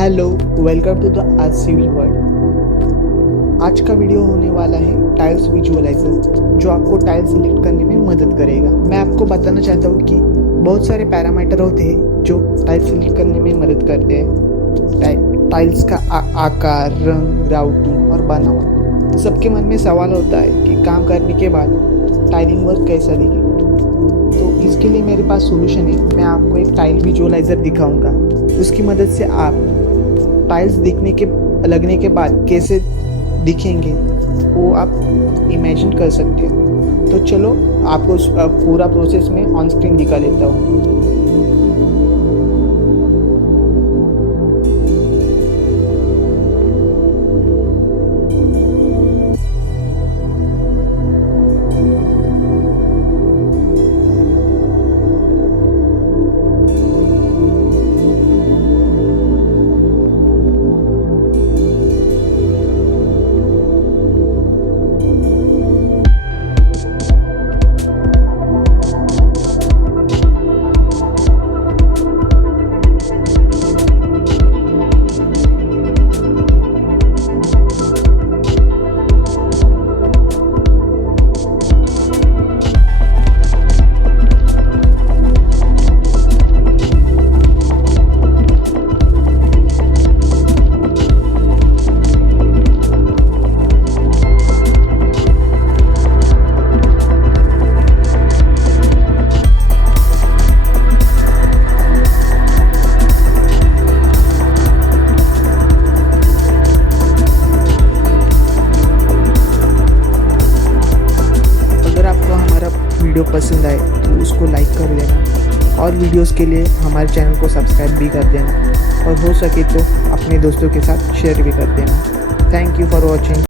Hello, welcome to the आज civil world. आज का वीडियो होने वाला है टाइल्स विजुअलाइजर, जो आपको टाइल्स सिलेक्ट करने में मदद करेगा। मैं आपको बताना चाहता हूँ कि बहुत सारे पैरामीटर होते हैं जो टाइल्स सिलेक्ट करने में मदद करते हैं। टाइल्स का आकार, रंग, ग्राउटिंग और बनावट। सबके मन में सवाल होता है कि काम करने के बाद टाइलिंग वर्क कैसा दिखे। तो इसके लिए मेरे पास सोल्यूशन है। मैं आपको एक टाइल विजुअलाइजर दिखाऊंगा। उसकी मदद से आप टाइल्स लगने के बाद कैसे दिखेंगे वो आप इमेजिन कर सकते हो। तो चलो आपको पूरा प्रोसेस में ऑन स्क्रीन दिखा देता हूँ। वीडियो पसंद आए तो उसको लाइक कर देना और वीडियोस के लिए हमारे चैनल को सब्सक्राइब भी कर देना और हो सके तो अपने दोस्तों के साथ शेयर भी कर देना। Thank you for watching.